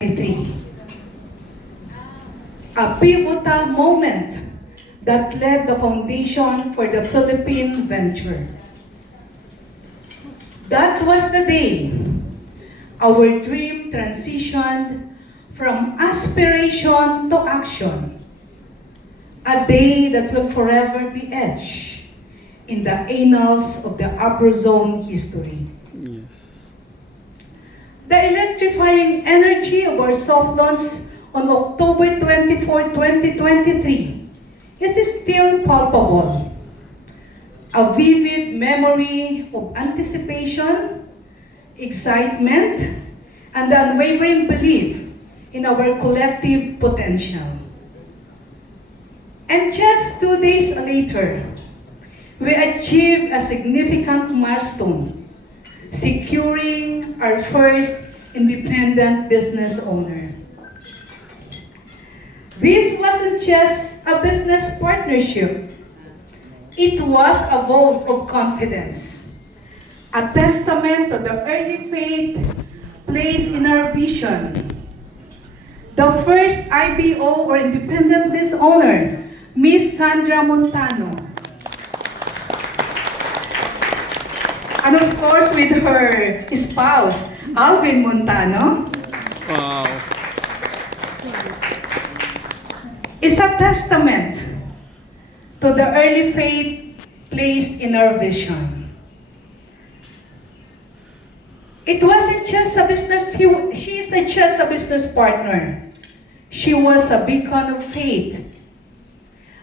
2023, a pivotal moment that led the foundation for the Philippine venture. That was the day our dream transitioned from aspiration to action, a day that will forever be etched in the annals of the Abrozone history. Yes. The electrifying energy of our soft launch on October 24, 2023 is still palpable. A vivid memory of anticipation, excitement, and the unwavering belief in our collective potential. And just 2 days later, we achieved a significant milestone, securing our first independent business owner. This wasn't just a business partnership. It was a vote of confidence, a testament to the early faith placed in our vision. The first IBO or independent business owner, Miss Sandra Montano, and of course with her spouse, Alvin Montano, Wow. is a testament to the early faith placed in our vision. It wasn't just a business, she isn't just a business partner. She was a beacon of faith,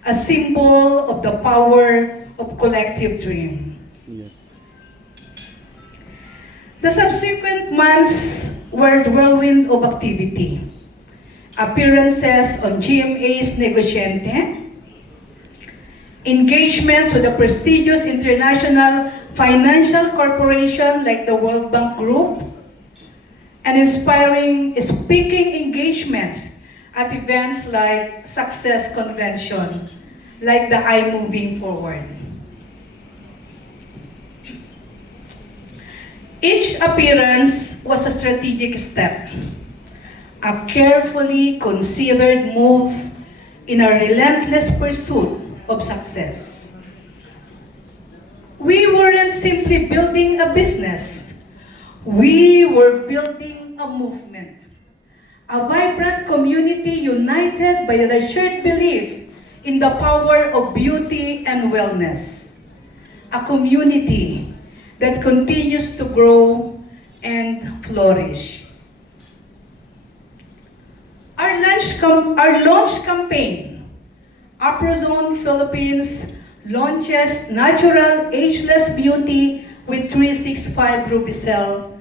a symbol of the power of collective dream. Yes. The subsequent months were a whirlwind of activity. Appearances on GMA's Negociante, engagements with the prestigious international financial corporation like the World Bank Group, and inspiring speaking engagements at events like Success Convention, like the iMoving Forward. Each appearance was a strategic step, a carefully considered move in our relentless pursuit of success. We weren't simply building a business, we were building a movement, a vibrant community united by the shared belief in the power of beauty and wellness, a community that continues to grow and flourish. Our launch campaign, Abrozone Philippines launches natural ageless beauty with 365 Rubicel,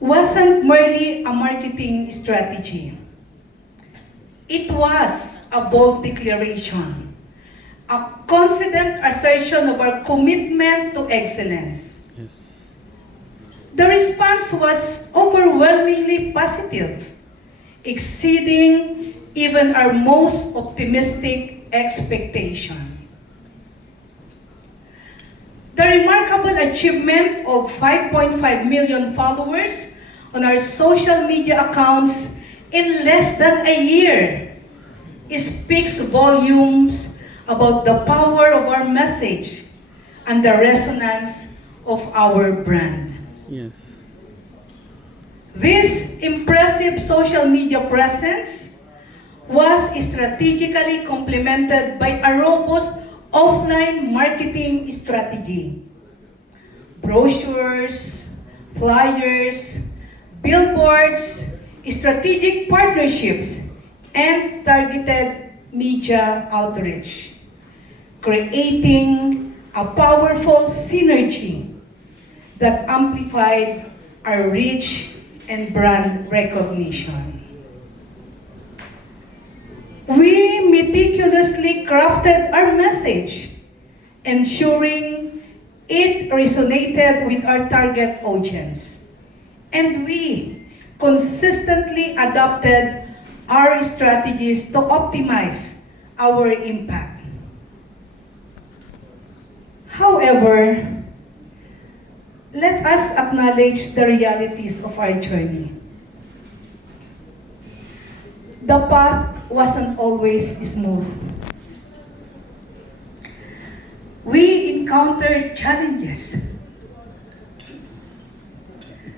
wasn't merely a marketing strategy. It was a bold declaration, a confident assertion of our commitment to excellence. Yes. The response was overwhelmingly positive, exceeding even our most optimistic expectation. The remarkable achievement of 5.5 million followers on our social media accounts in less than a year speaks volumes about the power of our message and the resonance of our brand. Yes. This impressive social media presence was strategically complemented by a robust offline marketing strategy. Brochures, flyers, billboards, strategic partnerships, and targeted media outreach, creating a powerful synergy that amplified our reach and brand recognition. We meticulously crafted our message, ensuring it resonated with our target audience. And we consistently adopted our strategies to optimize our impact. However, let us acknowledge the realities of our journey. the path wasn't always smooth. We encountered challenges,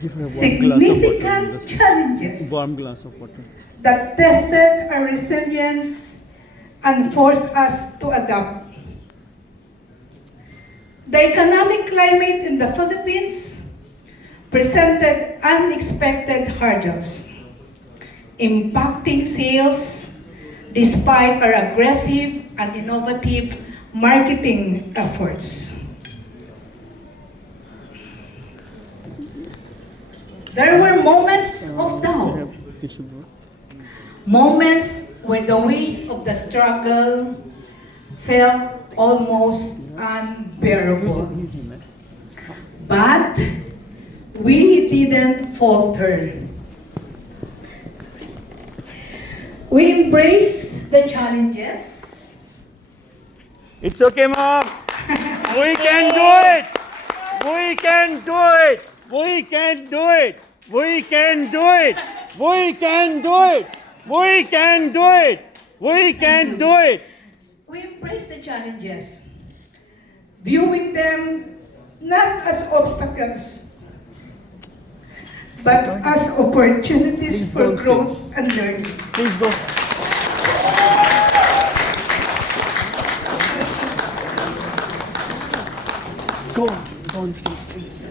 Give her a significant challenges warm glass of water. that tested our resilience and forced us to adapt. The economic climate in the Philippines presented unexpected hurdles, impacting sales despite our aggressive and innovative marketing efforts. There were moments of doubt, Tissue box. moments where the weight of the struggle felt almost unbearable. But we didn't falter. We embraced the challenges. It's okay, Mom. We can do it. We can do it. We can do it. We can do it. We can do it. We can do it. We can do it. We embraced the challenges, viewing them not as obstacles, but as opportunities Please for don't growth stage. and learning. Please go. Go on stage, please.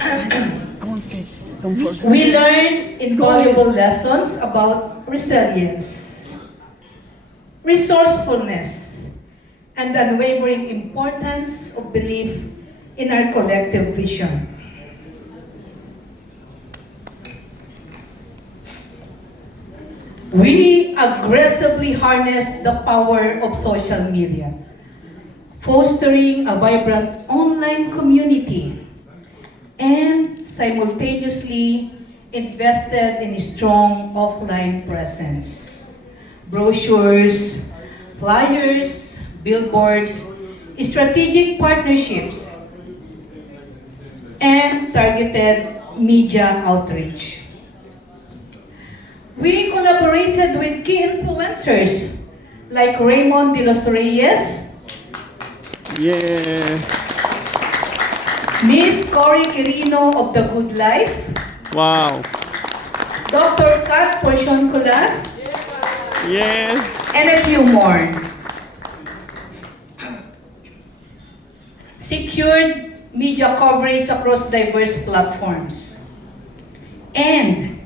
Go on stage. Come forward. We learned invaluable lessons about resilience, resourcefulness, and the unwavering importance of belief in our collective vision. We aggressively harnessed the power of social media, fostering a vibrant online community, and simultaneously invested in a strong offline presence. Brochures, flyers, billboards, strategic partnerships, and targeted media outreach. We collaborated with key influencers like Raymond de los Reyes, Yeah. Miss Cory Quirino of The Good Life, Wow. Dr. Kat Porciuncula, Yes. and a few more. Secured media coverage across diverse platforms, and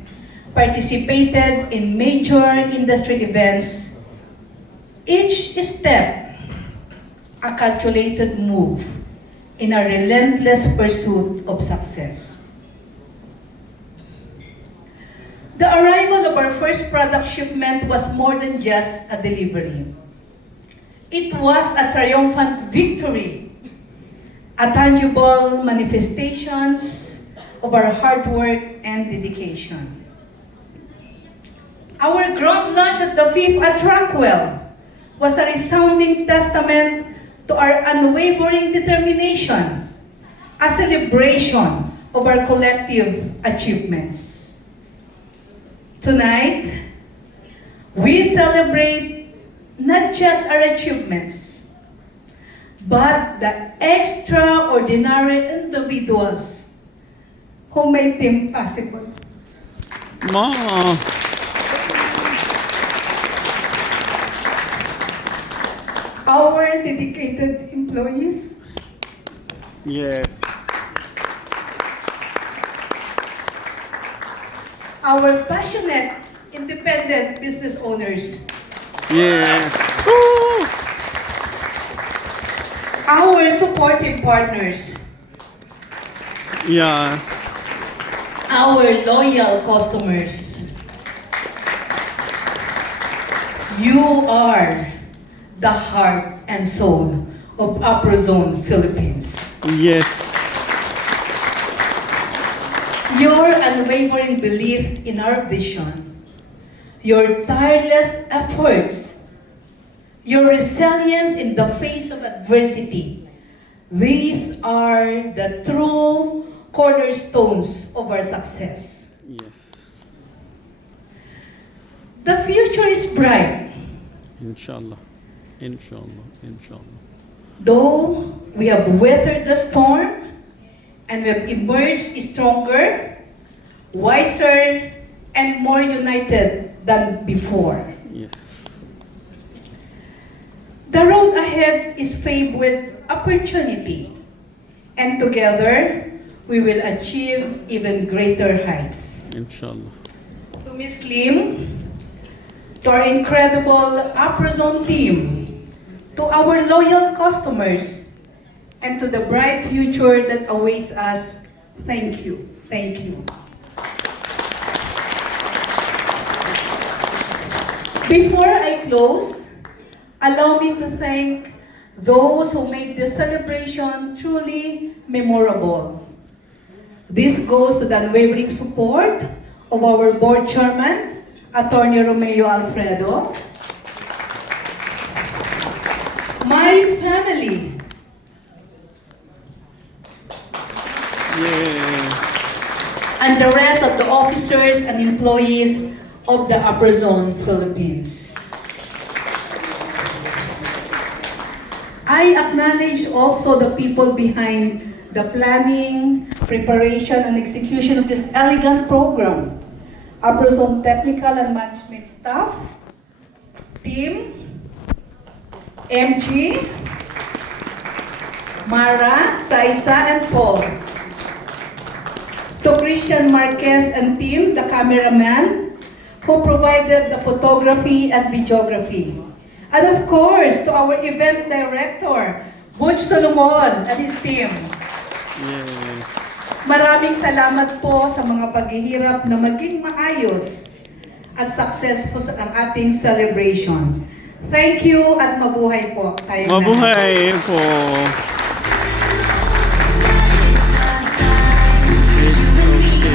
participated in major industry events, each step a calculated move in a relentless pursuit of success. The arrival of our first product shipment was more than just a delivery. It was a triumphant victory, a tangible manifestations of our hard work and dedication. Our grand launch at the FIF at Rockwell was a resounding testament to our unwavering determination, a celebration of our collective achievements. Tonight, we celebrate not just our achievements, but the extraordinary individuals who made them possible. Mom. Our dedicated employees, Yes. our passionate, independent business owners, Yeah. Woo! our supportive partners, Yeah. our loyal customers. You are the heart and soul of APROZONE Philippines. Yes. Your unwavering belief in our vision, your tireless efforts, your resilience in the face of adversity, these are the true cornerstones of our success. Yes. The future is bright. Inshallah. Inshallah. Inshallah. Though we have weathered the storm and we have emerged stronger, wiser, and more united than before. Yes. The road ahead is paved with opportunity, and together we will achieve even greater heights. Inshallah. To Ms. Lim, to our incredible APROZONE team, to our loyal customers, and to the bright future that awaits us, thank you. Thank you. Before I close, allow me to thank those who made this celebration truly memorable. This goes to the unwavering support of our board chairman, Attorney Romeo Alfredo, my family, Yay. and the rest of the officers and employees of the APROZONE Philippines. I acknowledge also the people behind the planning, preparation, and execution of this elegant program. APROZONE technical and management staff, team, MG, Mara, Saisa, and Paul. To Christian Marquez and team, the cameraman, who provided the photography and videography. And of course, to our event director, Butch Solomon and his team. Yay. Maraming salamat po sa mga paghihirap na maging maayos at successful ang ating celebration. Thank you at mabuhay po. Tayo Mabuhay po.